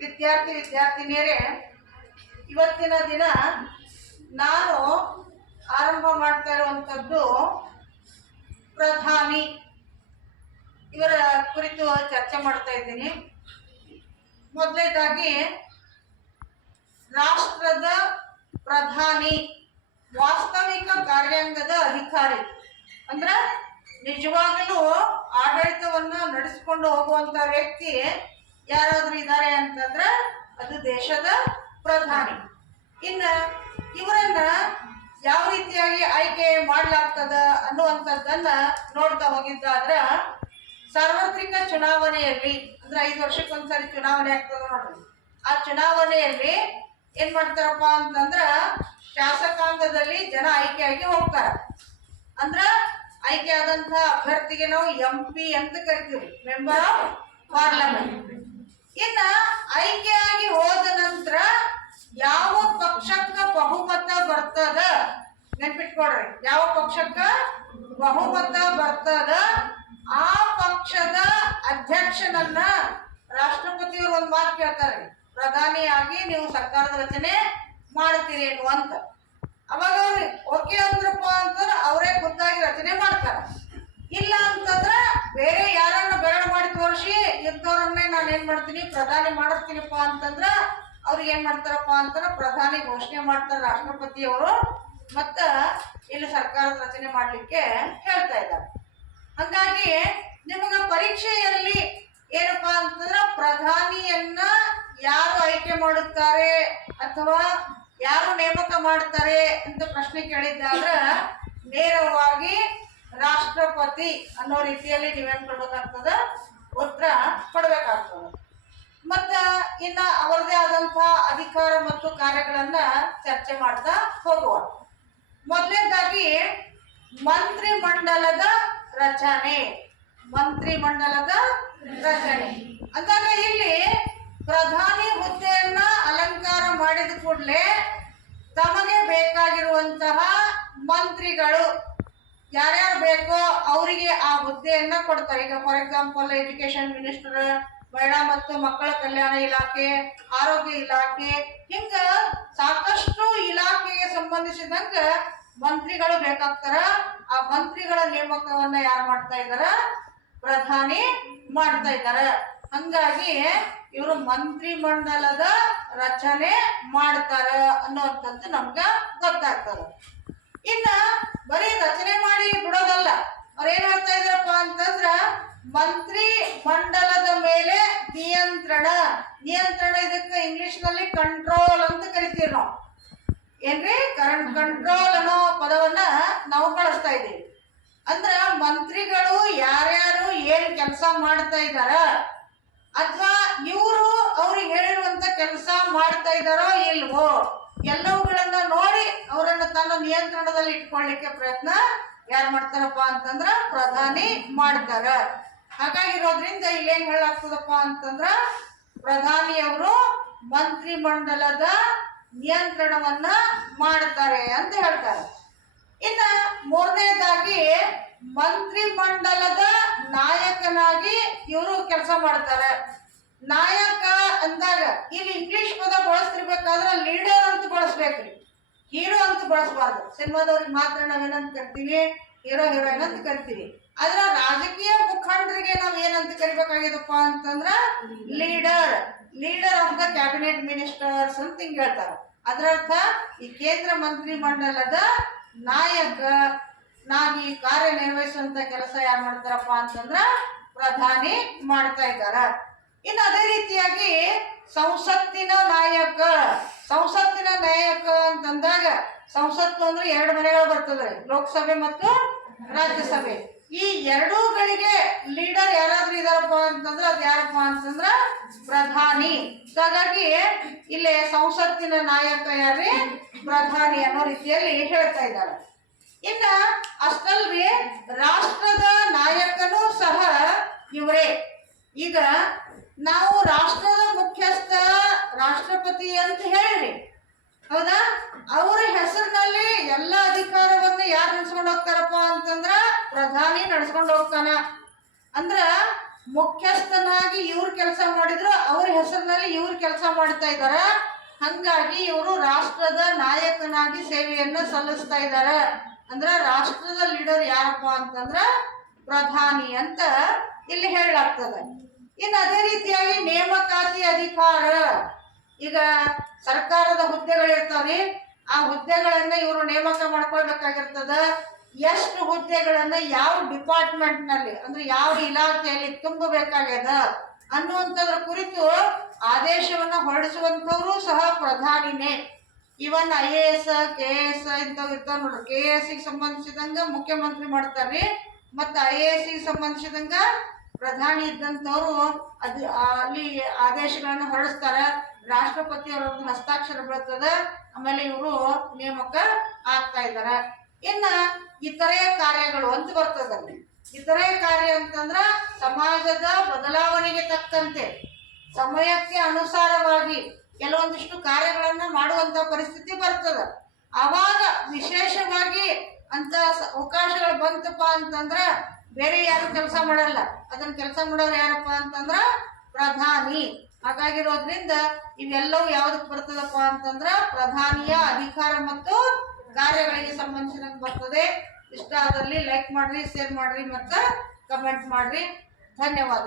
ವಿದ್ಯಾರ್ಥಿನಿಯರೇ, ಇವತ್ತಿನ ದಿನ ನಾನು ಆರಂಭ ಮಾಡ್ತಾ ಇರುವಂಥದ್ದು ಪ್ರಧಾನಿ ಇವರ ಕುರಿತು ಚರ್ಚೆ ಮಾಡ್ತಾ ಇದ್ದೀನಿ. ಮೊದಲನೇದಾಗಿ ರಾಷ್ಟ್ರದ ಪ್ರಧಾನಿ ವಾಸ್ತವಿಕ ಕಾರ್ಯಾಂಗದ ಅಧಿಕಾರಿ, ಅಂದ್ರೆ ನಿಜವಾಗಲೂ ಆಡಳಿತವನ್ನ ನಡೆಸಿಕೊಂಡು ಹೋಗುವಂತ ವ್ಯಕ್ತಿ ಯಾರಾದ್ರೂ ಇದ್ದಾರೆ ಅಂತಂದ್ರೆ ಅದು ದೇಶದ ಪ್ರಧಾನಿ. ಇನ್ನ ಇವರನ್ನ ಯಾವ ರೀತಿಯಾಗಿ ಆಯ್ಕೆ ಮಾಡಲಾಗ್ತದ ಅನ್ನುವಂಥದ್ದನ್ನ ನೋಡ್ತಾ ಹೋಗಿದ್ದಾದ್ರ ಸಾರ್ವತ್ರಿಕ ಚುನಾವಣೆಯಲ್ಲಿ ಅಂದ್ರೆ 5 ವರ್ಷಕ್ಕೊಂದ್ಸರಿ ಚುನಾವಣೆ ಆಗ್ತದ ನೋಡ್ರಿ. ಆ ಚುನಾವಣೆಯಲ್ಲಿ ಏನ್ ಮಾಡ್ತಾರಪ್ಪ ಅಂತಂದ್ರ ಶಾಸಕಾಂಗದಲ್ಲಿ ಜನ ಆಯ್ಕೆಯಾಗಿ ಹೋಗ್ತಾರ. ಅಂದ್ರ ಆಯ್ಕೆ ಆದಂತ ಅಭ್ಯರ್ಥಿಗೆ ನಾವು MP ಅಂತ ಕರಿತೀವಿ, ಮೆಂಬರ್ ಆಫ್ ಪಾರ್ಲಿಮೆಂಟ್. ಇನ್ನ ಆಯ್ಕೆಯಾಗಿ ಹೋದ ನಂತರ ಯಾವ ಪಕ್ಷಕ್ಕ ಬಹುಮತ ಬರ್ತದ ನೆನ್ಪಿಟ್ಕೊಡ್ರಿ, ಯಾವ ಪಕ್ಷಕ್ಕ ಬಹುಮತ ಬರ್ತದ ಆ ಪಕ್ಷದ ಅಧ್ಯಕ್ಷನನ್ನ ರಾಷ್ಟ್ರಪತಿಯವರು ಒಂದು ಮಾತು ಕೇಳ್ತಾರೆ, ಪ್ರಧಾನಿಯಾಗಿ ನೀವು ಸರ್ಕಾರದ ರಚನೆ ಮಾಡ್ತೀರಿ ಅಂತ. ಅವಾಗ ಅವ್ರು ಓಕೆ ಅಂದ್ರಪ್ಪ ಅಂತಂದ್ರೆ ಅವರೇ ಖುದ್ದಾಗಿ ರಚನೆ ಮಾಡ್ತಾರ. ಇಲ್ಲ ಅಂತಂದ್ರ ಬೇರೆ ಯಾರನ್ನ ಬೆರಳು ಮಾಡಿ ತೋರಿಸಿ ಇಂಥವ್ರನ್ನೇ ನಾನು ಏನ್ ಮಾಡ್ತೀನಿ ಪ್ರಧಾನಿ ಮಾಡಿಸ್ತೀನಿಪ್ಪ ಅಂತಂದ್ರ ಅವ್ರಿಗೆ ಏನ್ ಮಾಡ್ತಾರಪ್ಪ ಅಂತಂದ್ರ ಪ್ರಧಾನಿ ಘೋಷಣೆ ಮಾಡ್ತಾರ ರಾಷ್ಟ್ರಪತಿಯವರು, ಮತ್ತ ಇಲ್ಲಿ ಸರ್ಕಾರದ ರಚನೆ ಮಾಡ್ಲಿಕ್ಕೆ ಹೇಳ್ತಾ ಇದ್ದಾರೆ. ಹಾಗಾಗಿ ನಿಮಗ ಪರೀಕ್ಷೆಯಲ್ಲಿ ಏನಪ್ಪಾ ಅಂತಂದ್ರ ಪ್ರಧಾನಿಯನ್ನ ಯಾರು ಆಯ್ಕೆ ಮಾಡುತ್ತಾರೆ ಅಥವಾ ಯಾರು ನೇಮಕ ಮಾಡ್ತಾರೆ ಅಂತ ಪ್ರಶ್ನೆ ಕೇಳಿದ್ದಾದ್ರೆ ನೇರವಾಗಿ ರಾಷ್ಟ್ರಪತಿ ಅನ್ನೋ ರೀತಿಯಲ್ಲಿ ನೀವೇನ್ ಕೊಡ್ಬೇಕಾಗ್ತದ, ಉತ್ತರ ಕೊಡ್ಬೇಕಾಗ್ತದ. ಮತ್ತ ಇನ್ನ ಅವರದೇ ಆದಂತಹ ಅಧಿಕಾರ ಮತ್ತು ಕಾರ್ಯಗಳನ್ನ ಚರ್ಚೆ ಮಾಡ್ತಾ ಹೋಗುವ. ಮೊದಲನೇದಾಗಿ ಮಂತ್ರಿಮಂಡಲದ ರಚನೆ. ಮಂತ್ರಿಮಂಡಲದ ರಚನೆ ಅಂದಾಗ ಇಲ್ಲಿ ಪ್ರಧಾನಿ ಹುದ್ದೆಯನ್ನ ಅಲಂಕಾರ ಮಾಡಿದ ಕೂಡಲೇ ತಮಗೆ ಬೇಕಾಗಿರುವಂತಹ ಮಂತ್ರಿಗಳು ಯಾರ್ಯಾರು ಬೇಕೋ ಅವರಿಗೆ ಆ ಹುದ್ದೆಯನ್ನ ಕೊಡ್ತಾರೆ. ಈಗ ಫಾರ್ ಎಕ್ಸಾಂಪಲ್ ಎಜುಕೇಶನ್ ಮಿನಿಸ್ಟರ್, ಮಹಿಳಾ ಮತ್ತು ಮಕ್ಕಳ ಕಲ್ಯಾಣ ಇಲಾಖೆ, ಆರೋಗ್ಯ ಇಲಾಖೆ, ಹಿಂಗ ಸಾಕಷ್ಟು ಇಲಾಖೆಗೆ ಸಂಬಂಧಿಸಿದಂಗ ಮಂತ್ರಿಗಳು ಬೇಕಾಗ್ತಾರ. ಆ ಮಂತ್ರಿಗಳ ನೇಮಕವನ್ನ ಯಾರು ಮಾಡ್ತಾ ಇದಾರ, ಪ್ರಧಾನಿ ಮಾಡ್ತಾ ಇದಾರ. ಹಂಗಾಗಿ ಇವರು ಮಂತ್ರಿಮಂಡಲದ ರಚನೆ ಮಾಡ್ತಾರ ಅನ್ನುವಂಥದ್ದು ನಮ್ಗ ಗೊತ್ತಾಗ್ತದ. ಇನ್ನ ಬರೀ ರಚನೆ ಮಾಡಿ ಬಿಡೋದಲ್ಲ, ಅವ್ರ ಏನ್ ಹೇಳ್ತಾ ಇದ್ರಪ್ಪ ಅಂತಂದ್ರ ಮಂತ್ರಿ ಮಂಡಲದ ಮೇಲೆ ನಿಯಂತ್ರಣ. ಇದಕ್ಕೆ ಇಂಗ್ಲಿಷ್ ನಲ್ಲಿ ಕಂಟ್ರೋಲ್ ಅಂತ ಕರಿತೀವಿ ನಾವು. ಏನ್ರಿ ಕಂಟ್ರೋಲ್ ಅನ್ನೋ ಪದವನ್ನ ನಾವು ಬಳಸ್ತಾ ಇದ್ದೀವಿ. ಅಂದ್ರ ಮಂತ್ರಿಗಳು ಯಾರ್ಯಾರು ಏನ್ ಕೆಲಸ ಮಾಡ್ತಾ ಇದ್ದಾರ ಅಥವಾ ಇವರು ಅವ್ರಿಗೆ ಹೇಳಿರುವಂತ ಕೆಲಸ ಮಾಡ್ತಾ ಇದ್ದಾರೋ ಇಲ್ವೋ ಎಲ್ಲವುಗಳನ್ನ ನೋಡಿ ಅವರನ್ನ ತನ್ನ ನಿಯಂತ್ರಣದಲ್ಲಿ ಇಟ್ಕೊಳ್ಳಿಕ್ಕೆ ಪ್ರಯತ್ನ ಯಾರು ಮಾಡ್ತಾರಪ್ಪ ಅಂತಂದ್ರ ಪ್ರಧಾನಿ ಮಾಡ್ತಾರ. ಹಾಗಾಗಿರೋದ್ರಿಂದ ಇಲ್ಲೇನ್ ಹೇಳಾಗ್ತದಪ್ಪ ಅಂತಂದ್ರ ಪ್ರಧಾನಿಯವರು ಮಂತ್ರಿಮಂಡಲದ ನಿಯಂತ್ರಣವನ್ನ ಮಾಡ್ತಾರೆ ಅಂತ ಹೇಳ್ತಾರೆ. ಇನ್ನ ಮೂರನೇದಾಗಿ ಮಂತ್ರಿಮಂಡಲದ ನಾಯಕನಾಗಿ ಇವರು ಕೆಲಸ ಮಾಡ್ತಾರೆ. ನಾಯಕ ಅಂದಾಗ ಇಲ್ಲಿ ಇಂಗ್ಲಿಷ್ ಪದ ಬಳಸ್ತಿರ್ಬೇಕಾದ್ರೆ ಲೀಡರ್ ಅಂತ ಬಳಸ್ಬೇಕ್ರಿ, ಹೀರೋ ಅಂತ ಬಳಸಬಾರ್ದು. ಸಿನಿಮಾದವ್ರಿಗೆ ಮಾತ್ರ ನಾವೇನಂತ ಕರಿತೀವಿ, ಹೀರೋಯಿನ್ ಅಂತ ಕರಿತೀವಿ. ಆದ್ರ ರಾಜಕೀಯ ಮುಖಂಡರಿಗೆ ನಾವ್ ಏನಂತ ಕರಿಬೇಕಾಗಿದಪ್ಪ ಅಂತಂದ್ರ leader of the cabinet ministers ಅಂತ ಹಿಂಗ್ ಹೇಳ್ತಾರ. ಅದರರ್ಥ ಈ ಕೇಂದ್ರ ಮಂತ್ರಿ ಮಂಡಲದ ನಾಯಕನಾಗಿ ಕಾರ್ಯನಿರ್ವಹಿಸುವಂತ ಕೆಲಸ ಯಾರು ಮಾಡ್ತಾರಪ್ಪ ಅಂತಂದ್ರ ಪ್ರಧಾನಿ ಮಾಡ್ತಾ ಇದ್ದಾರ. ಇನ್ನು ಅದೇ ರೀತಿಯಾಗಿ ಸಂಸತ್ತಿನ ನಾಯಕ ಅಂತಂದಾಗ ಸಂಸತ್ತು ಅಂದ್ರೆ 2 ಮನೆಗಳು ಬರ್ತದೆ, ಲೋಕಸಭೆ ಮತ್ತು ರಾಜ್ಯಸಭೆ. ಈ ಎರಡೂಗಳಿಗೆ ಲೀಡರ್ ಯಾರಾದ್ರೂ ಇದಾರಪ್ಪ ಅಂತಂದ್ರೆ ಅದು ಯಾರಪ್ಪ ಅಂತಂದ್ರ ಪ್ರಧಾನಿ. ಹಾಗಾಗಿ ಇಲ್ಲಿ ಸಂಸತ್ತಿನ ನಾಯಕ ಯಾರೇ ಪ್ರಧಾನಿ ಅನ್ನೋ ರೀತಿಯಲ್ಲಿ ಹೇಳ್ತಾ ಇದ್ದಾರೆ. ಇನ್ನ ಅಷ್ಟಲ್ರಿ ರಾಷ್ಟ್ರದ ನಾಯಕನೂ ಸಹ ಇವರೇ. ಈಗ ನಾವು ರಾಷ್ಟ್ರದ ಮುಖ್ಯಸ್ಥ ರಾಷ್ಟ್ರಪತಿ ಅಂತ ಹೇಳ್ರಿ, ಹೌದಾ? ಅವರ ಹೆಸರಿನಲ್ಲಿ ಎಲ್ಲ ಅಧಿಕಾರವನ್ನ ಯಾರು ನಡೆಸ್ಕೊಂಡು ಹೋಗ್ತಾರಪ್ಪ ಅಂತಂದ್ರ ಪ್ರಧಾನಿ ನಡೆಸ್ಕೊಂಡು ಹೋಗ್ತಾನ. ಅಂದ್ರ ಮುಖ್ಯಸ್ಥನಾಗಿ ಇವ್ರು ಕೆಲಸ ಮಾಡಿದ್ರು, ಅವ್ರ ಹೆಸರಿನಲ್ಲಿ ಇವ್ರು ಕೆಲಸ ಮಾಡ್ತಾ ಇದಾರ. ಹಂಗಾಗಿ ಇವರು ರಾಷ್ಟ್ರದ ನಾಯಕನಾಗಿ ಸೇವೆಯನ್ನು ಸಲ್ಲಿಸ್ತಾ ಇದ್ದಾರೆ. ಅಂದ್ರ ರಾಷ್ಟ್ರದ ಲೀಡರ್ ಯಾರಪ್ಪ ಅಂತಂದ್ರ ಪ್ರಧಾನಿ ಅಂತ ಇಲ್ಲಿ ಹೇಳಲಾಗ್ತದೆ. ಇನ್ನು ಅದೇ ರೀತಿಯಾಗಿ ನೇಮಕಾತಿ ಅಧಿಕಾರ, ಈಗ ಸರ್ಕಾರದ ಹುದ್ದೆಗಳಿರ್ತಾವೆ, ಆ ಹುದ್ದೆಗಳನ್ನ ಇವರು ನೇಮಕ ಮಾಡ್ಕೊಳ್ಬೇಕಾಗಿರ್ತದ. ಎಷ್ಟು ಹುದ್ದೆಗಳನ್ನ ಯಾವ ಡಿಪಾರ್ಟ್ಮೆಂಟ್ ನಲ್ಲಿ ಅಂದ್ರೆ ಯಾವ ಇಲಾಖೆಯಲ್ಲಿ ತುಂಬಬೇಕಾಗ್ಯದ ಅನ್ನುವಂಥದ್ರ ಕುರಿತು ಆದೇಶವನ್ನ ಹೊರಡಿಸುವಂಥವ್ರು ಸಹ ಪ್ರಧಾನಿನೇ. ಇವನ್ IAS KS ಇಂಥವು ಇರ್ತಾವ ನೋಡ್ರಿ. KS ಗೆ ಸಂಬಂಧಿಸಿದಂಗ ಮುಖ್ಯಮಂತ್ರಿ ಮಾಡ್ತಾರ್ರಿ, ಮತ್ತು IAS ಗೆ ಸಂಬಂಧಿಸಿದಂಗ ಪ್ರಧಾನಿ ಇದ್ದಂಥವ್ರು ಅಲ್ಲಿ ಆದೇಶಗಳನ್ನು ಹೊರಡಿಸ್ತಾರ. ರಾಷ್ಟ್ರಪತಿ ಅವರದ್ದು ಹಸ್ತಾಕ್ಷರ ಬೀಳ್ತದ. ಆಮೇಲೆ ಇವರು ನೇಮಕ ಆಗ್ತಾ ಇದಾರ. ಇನ್ನ ಇತರೆ ಕಾರ್ಯಗಳು ಅಂತ ಬರ್ತದಲ್ಲಿ. ಇತರೆ ಕಾರ್ಯ ಅಂತಂದ್ರ ಸಮಾಜದ ಬದಲಾವಣೆಗೆ ತಕ್ಕಂತೆ ಸಮಯಕ್ಕೆ ಅನುಸಾರವಾಗಿ ಕೆಲವೊಂದಿಷ್ಟು ಕಾರ್ಯಗಳನ್ನ ಮಾಡುವಂತ ಪರಿಸ್ಥಿತಿ ಬರ್ತದ. ಆವಾಗ ವಿಶೇಷವಾಗಿ ಅಂತ ಅವಕಾಶಗಳು ಬಂತಪ್ಪ ಅಂತಂದ್ರ ಬೇರೆ ಯಾರು ಕೆಲಸ ಮಾಡಲ್ಲ, ಅದನ್ನ ಕೆಲಸ ಮಾಡೋರು ಯಾರಪ್ಪ ಅಂತಂದ್ರ ಪ್ರಧಾನಿ. ಹಾಗಾಗಿರೋದ್ರಿಂದ ಇವೆಲ್ಲವೂ ಯಾವ್ದಕ್ ಬರ್ತದಪ್ಪ ಅಂತಂದ್ರ ಪ್ರಧಾನಿಯ ಅಧಿಕಾರ ಮತ್ತು ಕಾರ್ಯಗಳಿಗೆ ಸಂಬಂಧಿಸಿದಂಗೆ ಬರ್ತದೆ. ಇಷ್ಟ ಆದಲ್ಲಿ ಲೈಕ್ ಮಾಡ್ರಿ, ಶೇರ್ ಮಾಡ್ರಿ, ಮತ್ತು ಕಮೆಂಟ್ ಮಾಡ್ರಿ. ಧನ್ಯವಾದ.